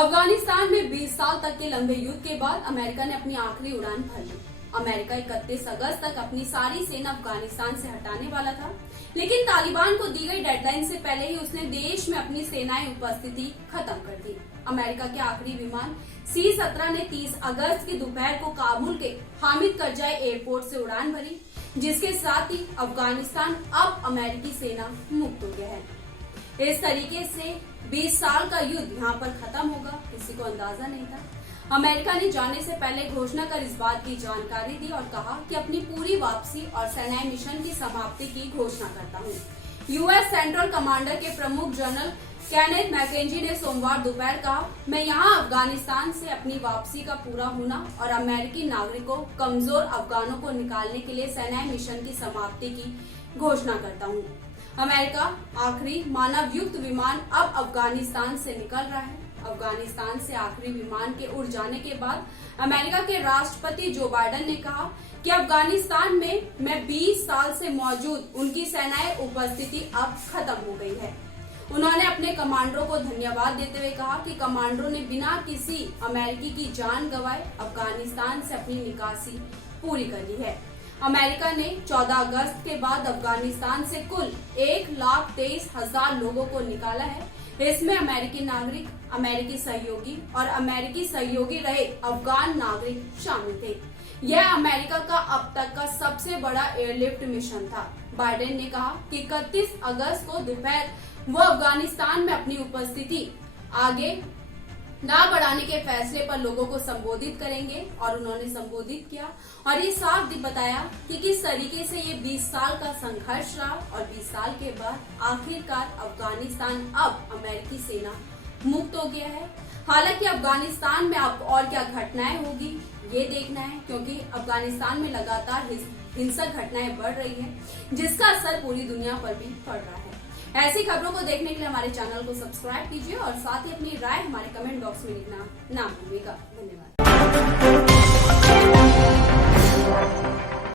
अफगानिस्तान में 20 साल तक के लंबे युद्ध के बाद अमेरिका ने अपनी आखिरी उड़ान भर ली। अमेरिका 31 अगस्त तक अपनी सारी सेना अफगानिस्तान से हटाने वाला था, लेकिन तालिबान को दी गई डेडलाइन से पहले ही उसने देश में अपनी सेनाएं उपस्थिति खत्म कर दी। अमेरिका के आखिरी विमान C-17 ने 30 अगस्त की दोपहर को काबुल के हामिद करजाई एयरपोर्ट से उड़ान भरी, जिसके साथ ही अफगानिस्तान अब अमेरिकी सेना मुक्त हो गया है। इस तरीके से 20 साल का युद्ध यहाँ पर खत्म होगा, किसी को अंदाजा नहीं था। अमेरिका ने जाने से पहले घोषणा कर इस बात की जानकारी दी और कहा कि अपनी पूरी वापसी और सेना मिशन की समाप्ति की घोषणा करता हूँ। यूएस सेंट्रल कमांडर के प्रमुख जनरल केनेथ मैकेंजी ने सोमवार दोपहर कहा, मैं यहाँ अफगानिस्तान से अपनी वापसी का पूरा होना और अमेरिकी नागरिकों कमजोर अफगानों को निकालने के लिए सेना मिशन की समाप्ति की घोषणा करता हूँ। अमेरिका आखिरी मानव युक्त विमान अब अफगानिस्तान से निकल रहा है। अफगानिस्तान से आखिरी विमान के उड़ जाने के बाद अमेरिका के राष्ट्रपति जो बाइडेन ने कहा कि अफगानिस्तान में मैं 20 साल से मौजूद उनकी सेनाएं उपस्थिति अब खत्म हो गई है। उन्होंने अपने कमांडरों को धन्यवाद देते हुए कहा कि कमांडरों ने बिना किसी अमेरिकी की जान गंवाए अफगानिस्तान से अपनी निकासी पूरी कर ली है। अमेरिका ने 14 अगस्त के बाद अफगानिस्तान से कुल 1,23,000 लोगों को निकाला है। इसमें अमेरिकी नागरिक, अमेरिकी सहयोगी और अमेरिकी सहयोगी रहे अफगान नागरिक शामिल थे। यह अमेरिका का अब तक का सबसे बड़ा एयरलिफ्ट मिशन था। बाइडेन ने कहा कि 31 अगस्त को दोपहर वो अफगानिस्तान में अपनी उपस्थिति आगे ना बढ़ाने के फैसले पर लोगों को संबोधित करेंगे और उन्होंने संबोधित किया और ये साफ बताया कि किस तरीके से ये 20 साल का संघर्ष रहा और 20 साल के बाद आखिरकार अफगानिस्तान अब अमेरिकी सेना मुक्त हो गया है। हालांकि अफगानिस्तान में अब और क्या घटनाएं होगी ये देखना है, क्योंकि अफगानिस्तान में लगातार हिंसक घटनाएं बढ़ रही है, जिसका असर पूरी दुनिया पर भी पड़ रहा है। ऐसी खबरों को देखने के लिए हमारे चैनल को सब्सक्राइब कीजिए और साथ ही अपनी राय हमारे कमेंट बॉक्स में लिखना ना भूलिएगा। धन्यवाद।